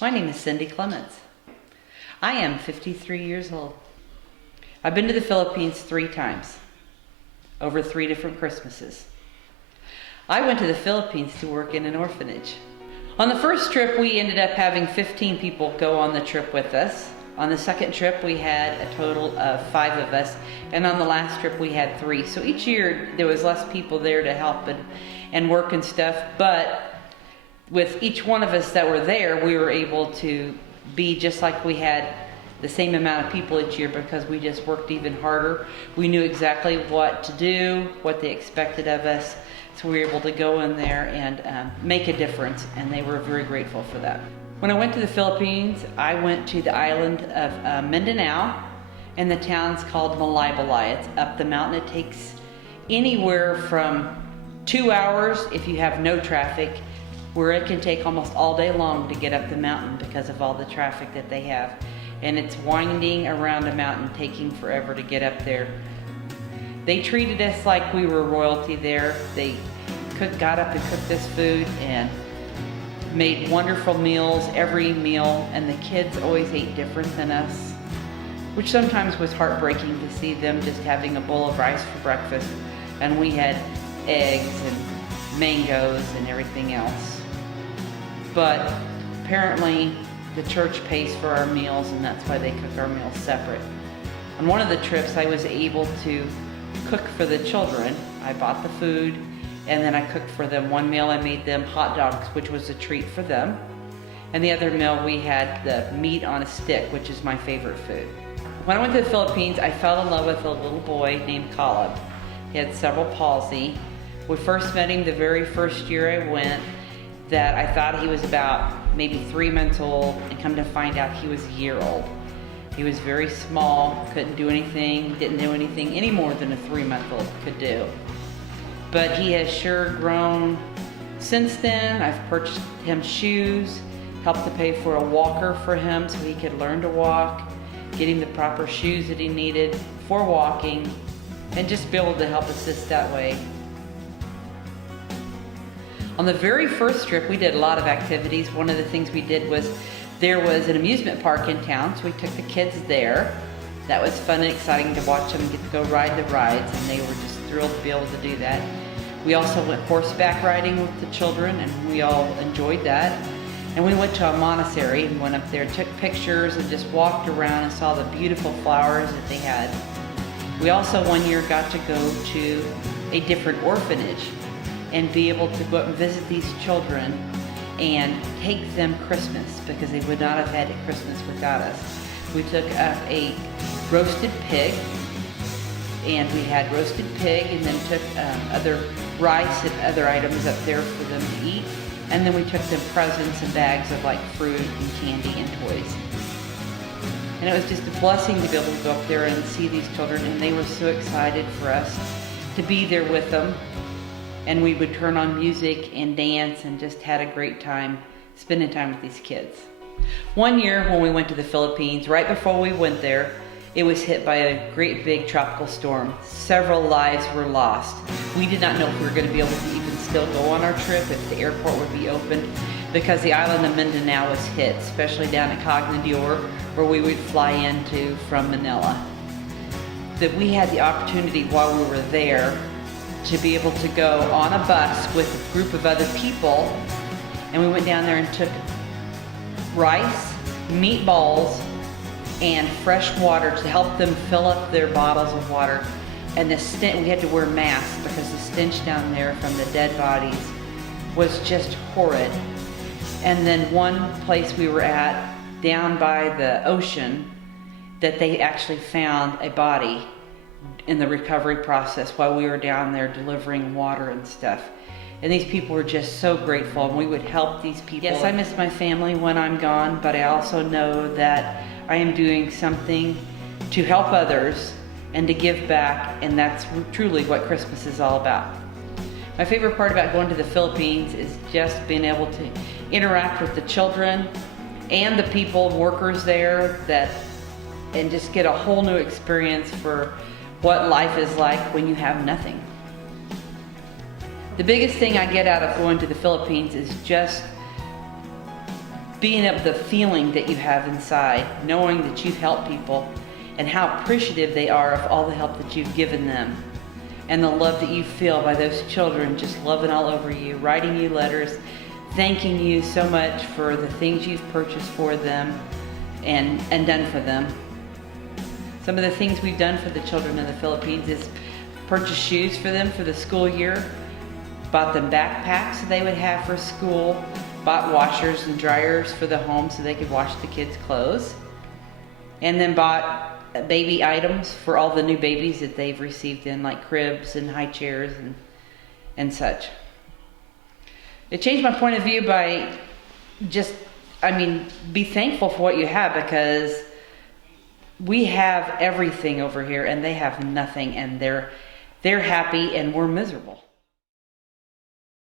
My name is Cindy Clements. I am 53 years old. I've been to the Philippines 3 times, over 3 different Christmases. I went to the Philippines to work in an orphanage. On the first trip, we ended up having 15 people go on the trip with us. On the second trip, we had a total of 5 of us, and on the last trip, we had 3. So each year, there was less people there to help and work and stuff, but with each one of us that were there, we were able to be just like we had the same amount of people each year because we just worked even harder. We knew exactly what to do, what they expected of us, so we were able to go in there and make a difference, and they were very grateful for that. When I went to the Philippines, I went to the island of Mindanao, and the town's called Malaybalay. It's up the mountain. It takes anywhere from 2 hours if you have no traffic, where it can take almost all day long to get up the mountain because of all the traffic that they have. And it's winding around a mountain, taking forever to get up there. They treated us like we were royalty there. They got up and cooked this food and made wonderful meals every meal, and the kids always ate different than us, which sometimes was heartbreaking to see them just having a bowl of rice for breakfast, and we had eggs and mangoes and everything else. But apparently the church pays for our meals, and that's why they cook our meals separate. On one of the trips, I was able to cook for the children. I bought the food, and then I cooked for them. One meal I made them hot dogs, which was a treat for them. And the other meal we had the meat on a stick, which is my favorite food. When I went to the Philippines, I fell in love with a little boy named Caleb. He had cerebral palsy. We first met him the very first year I went, that I thought he was about maybe 3 months old, and come to find out he was a year old. He was very small, couldn't do anything, didn't do anything any more than a 3-month-old could do. But he has sure grown since then. I've purchased him shoes, helped to pay for a walker for him so he could learn to walk, get him the proper shoes that he needed for walking, and just be able to help assist that way. On the very first trip, we did a lot of activities. One of the things we did was, there was an amusement park in town, so we took the kids there. That was fun and exciting to watch them get to go ride the rides, and they were just thrilled to be able to do that. We also went horseback riding with the children, and we all enjoyed that. And we went to a monastery and went up there, took pictures, and just walked around and saw the beautiful flowers that they had. We also one year got to go to a different orphanage and be able to go up and visit these children and take them Christmas, because they would not have had a Christmas without us. We took up a roasted pig, and we had roasted pig, and then took other rice and other items up there for them to eat. And then we took them presents and bags of like fruit and candy and toys. And it was just a blessing to be able to go up there and see these children, and they were so excited for us to be there with them. And we would turn on music and dance and just had a great time spending time with these kids. One year when we went to the Philippines, right before we went there, it was hit by a great big tropical storm. Several lives were lost. We did not know if we were going to be able to even still go on our trip, if the airport would be open, because the island of Mindanao was hit, especially down at Cagayan de Oro, where we would fly into from Manila. That we had the opportunity while we were there to be able to go on a bus with a group of other people, and we went down there and took rice, meatballs, and fresh water to help them fill up their bottles of water. And the stench, we had to wear masks because the stench down there from the dead bodies was just horrid. And then one place we were at, down by the ocean, that they actually found a body in the recovery process while we were down there delivering water and stuff. And these people were just so grateful, and we would help these people. Yes, I miss my family when I'm gone, but I also know that I am doing something to help others and to give back, and that's truly what Christmas is all about. My favorite part about going to the Philippines is just being able to interact with the children and the people, workers there, and just get a whole new experience for what life is like when you have nothing. The biggest thing I get out of going to the Philippines is just being able, the feeling that you have inside, knowing that you've helped people and how appreciative they are of all the help that you've given them, and the love that you feel by those children just loving all over you, writing you letters, thanking you so much for the things you've purchased for them and done for them. Some of the things we've done for the children in the Philippines is purchase shoes for them for the school year, bought them backpacks so they would have for school, bought washers and dryers for the home so they could wash the kids' clothes, and then bought baby items for all the new babies that they've received in, like cribs and high chairs and such. It changed my point of view by just, be thankful for what you have, because we have everything over here and they have nothing, and they're happy and we're miserable.